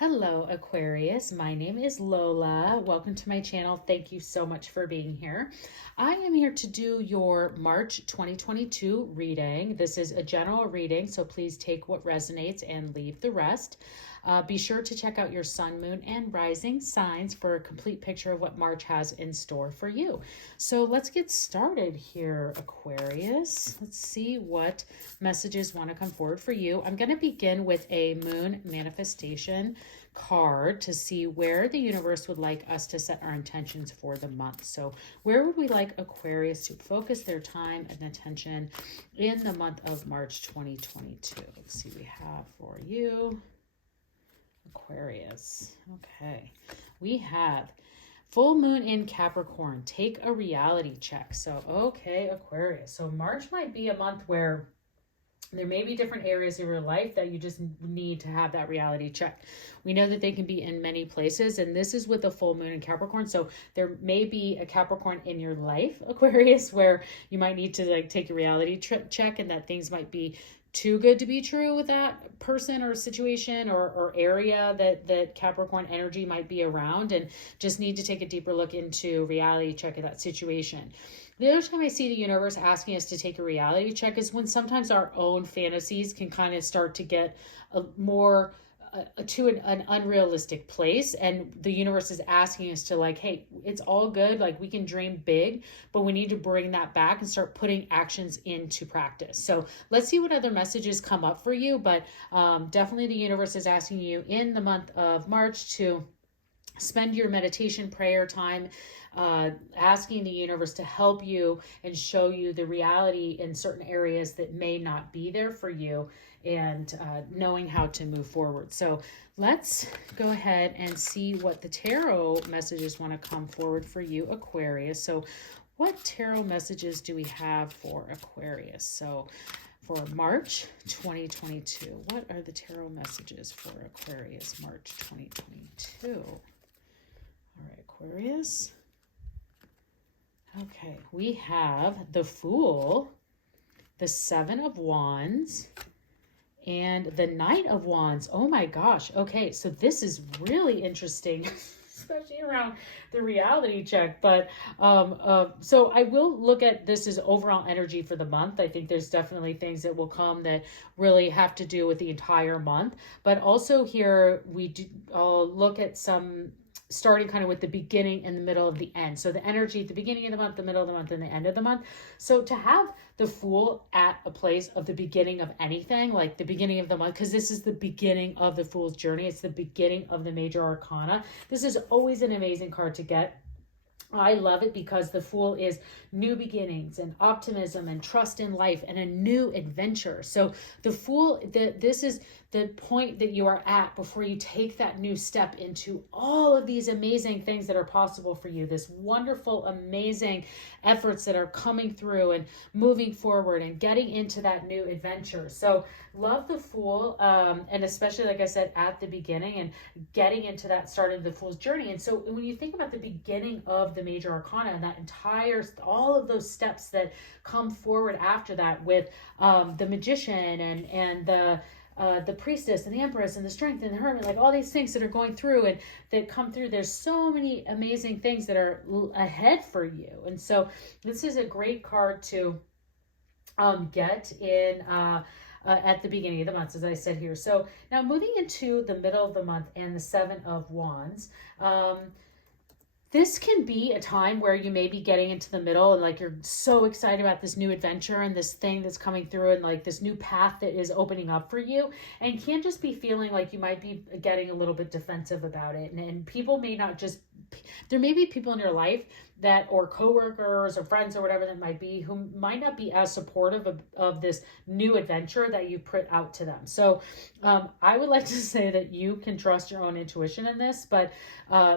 Hello, Aquarius. My name is Lola. Welcome to my channel. Thank you so much for being here. I am here to do your March 2022 reading. This is a general reading, so please take what resonates and leave the rest. Be sure to check out your sun, moon, and rising signs for a complete picture of what March has in store for you. So let's get started here, Aquarius. Let's see what messages want to come forward for you. I'm going to begin with a moon manifestation card to see where the universe would like us to set our intentions for the month. So where would we like Aquarius to focus their time and attention in the month of March 2022? Let's see what we have for you, Aquarius. Okay, we have full moon in Capricorn. Take a reality check. So, okay, Aquarius. So March might be a month where there may be different areas of your life that you just need to have that reality check. We know that they can be in many places, and this is with a full moon in Capricorn. So there may be a Capricorn in your life, Aquarius, where you might need to take a reality check, and that things might be too good to be true with that person or situation or area that Capricorn energy might be around, and just need to take a deeper look into reality check of that situation. The other time I see the universe asking us to take a reality check is when sometimes our own fantasies can kind of start to get more to an unrealistic place, and the universe is asking us to hey, it's all good, we can dream big, but we need to bring that back and start putting actions into practice. So let's see what other messages come up for you, but definitely the universe is asking you in the month of March to spend your meditation prayer time asking the universe to help you and show you the reality in certain areas that may not be there for you, and knowing how to move forward. So let's go ahead and see what the tarot messages want to come forward for you, Aquarius. So what tarot messages do we have for Aquarius? So for March 2022, what are the tarot messages for Aquarius, March 2022? All right, Aquarius. Okay, we have the Fool, the Seven of Wands, and the Knight of Wands. Oh my gosh. Okay, so this is really interesting, especially around the reality check. But so I will look at this as overall energy for the month. I think there's definitely things that will come that really have to do with the entire month. But also here we do look at some starting kind of with the beginning and the middle of the end. So the energy at the beginning of the month, the middle of the month, and the end of the month. So to have the Fool at a place of the beginning of anything, like the beginning of the month, because this is the beginning of the Fool's journey. It's the beginning of the major arcana. This is always an amazing card to get. I love it because the Fool is new beginnings and optimism and trust in life and a new adventure. So the Fool, this is the point that you are at before you take that new step into all of these amazing things that are possible for you. This wonderful, amazing efforts that are coming through and moving forward and getting into that new adventure. So love the Fool, and especially, like I said, at the beginning and getting into that start of the Fool's journey. And so when you think about the beginning of the major arcana and that entire, all of those steps that come forward after that with the Magician and the Priestess and the Empress and the Strength and the Hermit, all these things that are going through and that come through. There's so many amazing things that are ahead for you. And so this is a great card to get in at the beginning of the month, as I said here. So now moving into the middle of the month and the Seven of Wands. This can be a time where you may be getting into the middle and you're so excited about this new adventure and this thing that's coming through and this new path that is opening up for you, and you can't just be feeling like you might be getting a little bit defensive about it. And people may not just, there may be people in your life that, or coworkers or friends or whatever that might be, who might not be as supportive of this new adventure that you put out to them. So I would like to say that you can trust your own intuition in this, but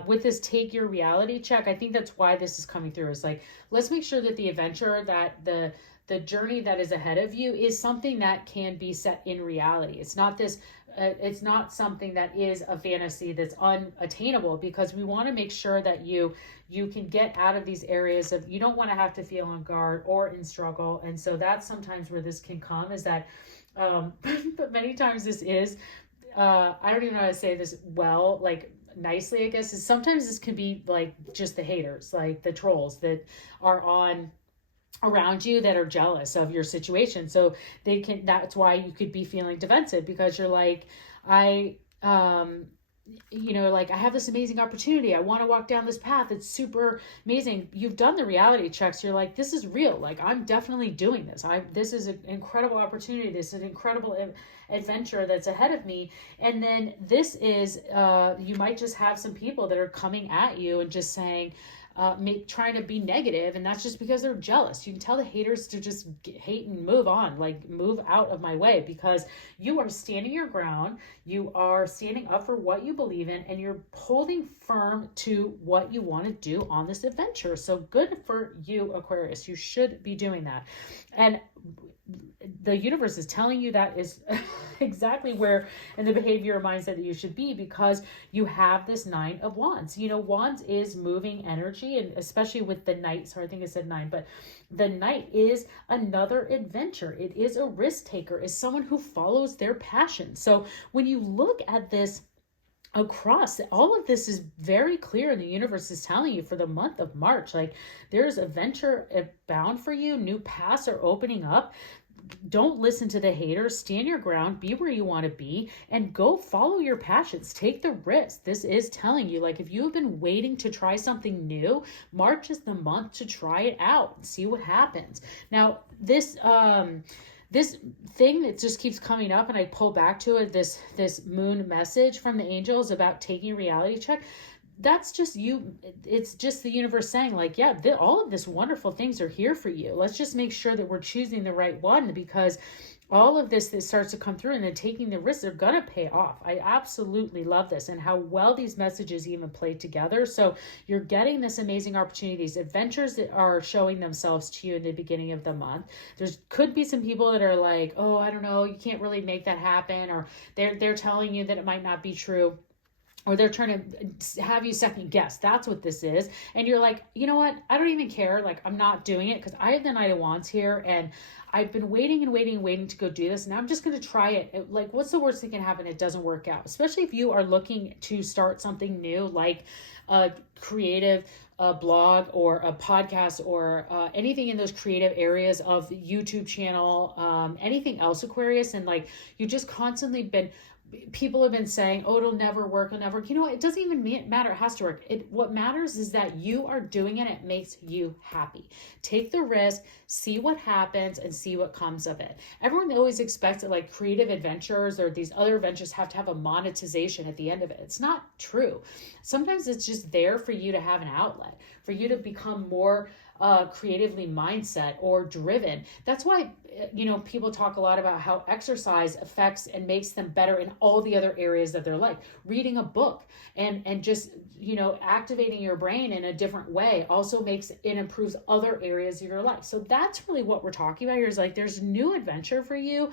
with this take your reality check, I think that's why this is coming through, is let's make sure that the adventure, that the journey that is ahead of you is something that can be set in reality. It's not this it's not something that is a fantasy that's unattainable, because we want to make sure that you can get out of these areas of, you don't want to have to feel on guard or in struggle. And so that's sometimes where this can come, is that but many times this is I don't even know how to say this well, like nicely, I guess, is sometimes this can be like just the haters, like the trolls that are on around you that are jealous of your situation. So that's why you could be feeling defensive, because you're like, I, like I have this amazing opportunity. I want to walk down this path. It's super amazing. You've done the reality checks. You're like, this is real. Like, I'm definitely doing this. This is an incredible opportunity. This is an incredible adventure that's ahead of me. And then this is, you might just have some people that are coming at you and just saying, trying to be negative, and that's just because they're jealous. You can tell the haters to just hate and move on, like move out of my way, because you are standing your ground. You are standing up for what you believe in, and you're holding firm to what you want to do on this adventure. So good for you, Aquarius. You should be doing that. And the universe is telling you that is exactly where in the behavior or mindset that you should be, because you have this 9 of Wands. Wands is moving energy, and especially with the Knight. So I think I said 9, but the Knight is another adventure. It is a risk taker. It's someone who follows their passion. So when you look at this across, all of this is very clear, and the universe is telling you for the month of March, like there's adventure bound for you. New paths are opening up. Don't listen to the haters. Stand your ground, be where you want to be, and go follow your passions. Take the risk. This is telling you, like, if you have been waiting to try something new, March is the month to try it out and see what happens. Now, this thing that just keeps coming up, and I pull back to it, this moon message from the angels about taking a reality check. That's just you. It's just the universe saying, like, yeah, all of this wonderful things are here for you. Let's just make sure that we're choosing the right one, because all of this that starts to come through and then taking the risks, they're going to pay off. I absolutely love this, and how well these messages even play together. So you're getting this amazing opportunity, these adventures that are showing themselves to you in the beginning of the month. There's could be some people that are like, oh, I don't know, you can't really make that happen, or they're telling you that it might not be true, or they're trying to have you second guess. That's what this is. And you're like, you know what? I don't even care. Like, I'm not doing it, because I have the Knight of Wands here, and I've been waiting to go do this. And I'm just going to try it. Like, what's the worst that can happen? It doesn't work out. Especially if you are looking to start something new, like a creative blog or a podcast, or anything in those creative areas of YouTube channel, anything else, Aquarius. And like, you just constantly people have been saying, oh, it'll never work. It'll never work. It doesn't even matter. It has to work. What matters is that you are doing it. It makes you happy. Take the risk, see what happens, and see what comes of it. Everyone always expects that, like, creative adventures or these other adventures have to have a monetization at the end of it. It's not true. Sometimes it's just there for you to have an outlet, for you to become more creatively mindset or driven. That's why, people talk a lot about how exercise affects and makes them better in all the other areas of their life. Reading a book and just, activating your brain in a different way also improves other areas of your life. So that's really what we're talking about here, is like, there's new adventure for you,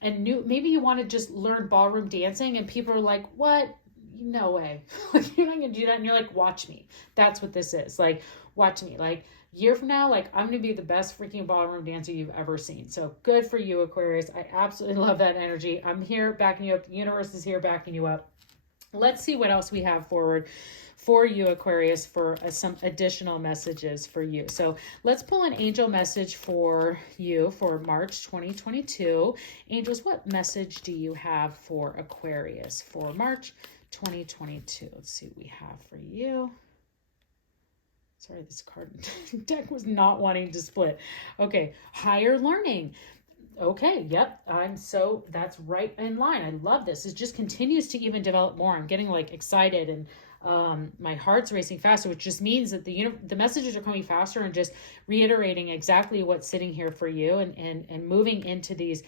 and maybe you want to just learn ballroom dancing, and people are like, what? No way. You're not going to do that. And you're like, watch me. That's what this is. Like, watch me. Like, year from now, like, I'm going to be the best freaking ballroom dancer you've ever seen. So good for you, Aquarius. I absolutely love that energy. I'm here backing you up. The universe is here backing you up. Let's see what else we have forward for you, Aquarius, for some additional messages for you. So let's pull an angel message for you for March 2022. Angels, what message do you have for Aquarius for March 2022? Let's see what we have for you. Sorry, this card deck was not wanting to split. Okay, higher learning. Okay, yep, that's right in line. I love this. It just continues to even develop more. I'm getting like excited, and my heart's racing faster, which just means that the messages are coming faster and just reiterating exactly what's sitting here for you, and moving into these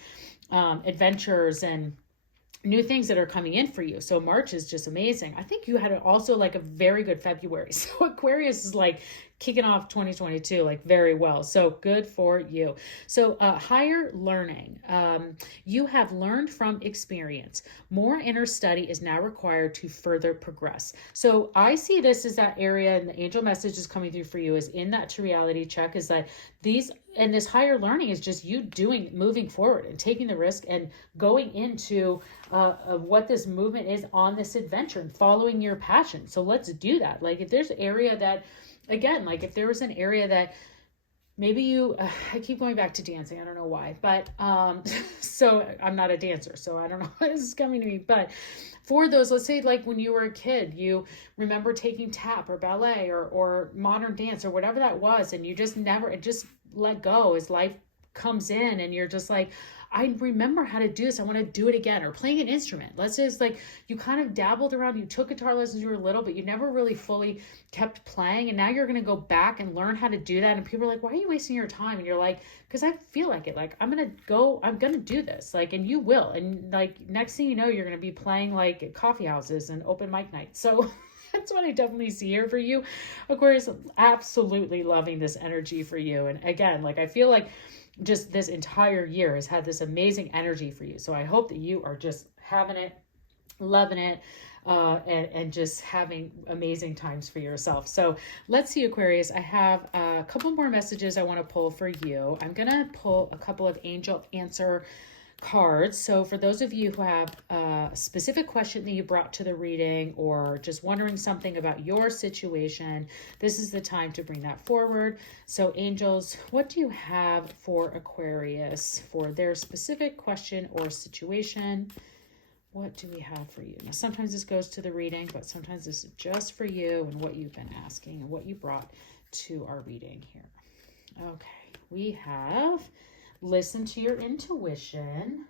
adventures and new things that are coming in for you. So March is just amazing. I think you had also like a very good February. So Aquarius is like kicking off 2022 like very well. So good for you. So higher learning. You have learned from experience. More inner study is now required to further progress. So I see this as that area, and the angel message is coming through for you is in that to reality check, is that these, and this higher learning is just you moving forward and taking the risk and going into what this movement is on this adventure and following your passion. So let's do that. Like if there's an area that, again, like if there was an area that maybe you, I keep going back to dancing. I don't know why, but so I'm not a dancer, so I don't know what this is coming to me. But for those, let's say like when you were a kid, you remember taking tap or ballet or modern dance or whatever that was, and you just never, it just let go as life comes in, and you're just like, I remember how to do this. I want to do it again. Or playing an instrument. Let's say it's like you kind of dabbled around. You took guitar lessons when you were little, but you never really fully kept playing. And now you're going to go back and learn how to do that. And people are like, why are you wasting your time? And you're like, because I feel like it. Like, I'm going to do this. Like, and you will. And like, next thing you know, you're going to be playing like at coffee houses and open mic nights. So that's what I definitely see here for you. Aquarius, absolutely loving this energy for you. And again, like, I feel like just this entire year has had this amazing energy for you. So I hope that you are just having it, loving it, and just having amazing times for yourself. So let's see, Aquarius. I have a couple more messages I want to pull for you. I'm going to pull a couple of angel answer cards. So for those of you who have a specific question that you brought to the reading, or just wondering something about your situation, this is the time to bring that forward. So angels, what do you have for Aquarius for their specific question or situation? What do we have for you? Now, sometimes this goes to the reading, but sometimes this is just for you and what you've been asking and what you brought to our reading here. Okay, we have listen to your intuition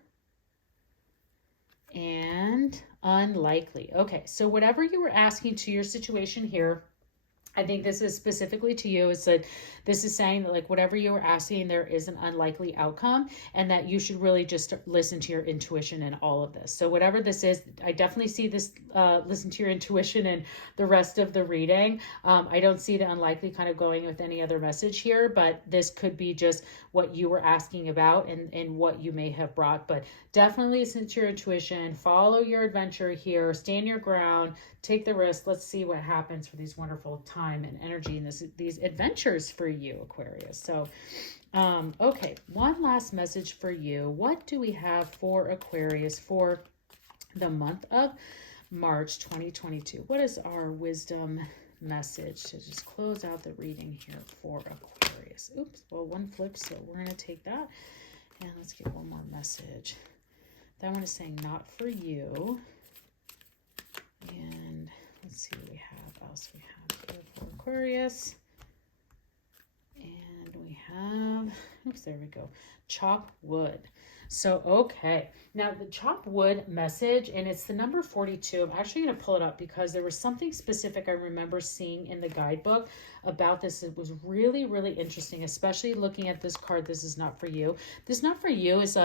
and unlikely. Okay, so whatever you were asking to your situation here, I think this is specifically to you. Is that this is saying that like whatever you were asking, there is an unlikely outcome, and that you should really just listen to your intuition in all of this. So whatever this is, I definitely see this listen to your intuition in the rest of the reading. I don't see the unlikely kind of going with any other message here, but this could be just what you were asking about and what you may have brought. But definitely listen to your intuition, follow your adventure here, stand your ground, take the risk. Let's see what happens for these wonderful time and energy and these adventures for you, Aquarius. So, okay, one last message for you. What do we have for Aquarius for the month of March 2022? What is our wisdom message to just close out the reading here for Aquarius? Oops, well, one flipped, so we're going to take that. And let's get one more message. That one is saying not for you. And let's see what we have else we have here for Aquarius. And we have, oops, there we go, chop wood. So, okay. Now, the chop wood message, and it's the number 42. I'm actually going to pull it up because there was something specific I remember seeing in the guidebook about this. It was really, really interesting, especially looking at this card. This is not for you. This not for you is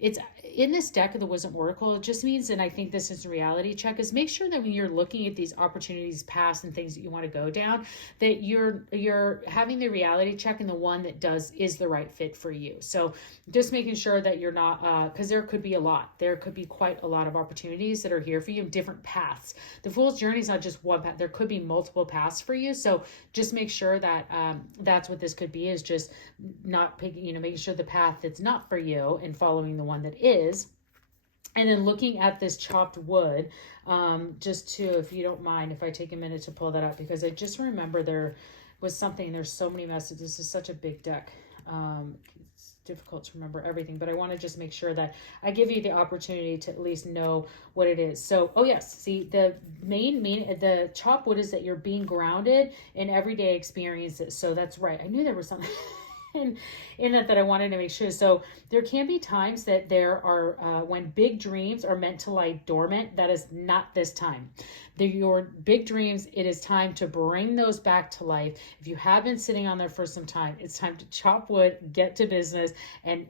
it's in this deck of the Wisdom Oracle. It just means, and I think this is a reality check, is make sure that when you're looking at these opportunities past and things that you want to go down, that you're having the reality check and the one that is the right fit for you. So just making sure that you're not, because there could be a lot. There could be quite a lot of opportunities that are here for you, different paths. The Fool's Journey is not just one path. There could be multiple paths for you. So just make sure that that's what this could be, is just not picking, making sure the path that's not for you and following the one that is. And then looking at this chopped wood, just to, if you don't mind, if I take a minute to pull that up, because I just remember there was something, there's so many messages. This is such a big deck. It's difficult to remember everything, but I want to just make sure that I give you the opportunity to at least know what it is. So, oh yes, see, the the chop wood is that you're being grounded in everyday experiences. So that's right. I knew there was something. in that I wanted to make sure. So there can be times that there are, when big dreams are meant to lie dormant, that is not this time. Your big dreams, it is time to bring those back to life. If you have been sitting on there for some time, it's time to chop wood, get to business, and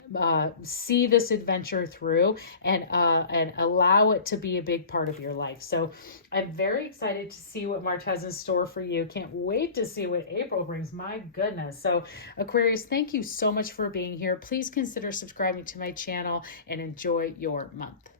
see this adventure through, and allow it to be a big part of your life. So I'm very excited to see what March has in store for you. Can't wait to see what April brings. My goodness. So Aquarius, thank you so much for being here. Please consider subscribing to my channel and enjoy your month.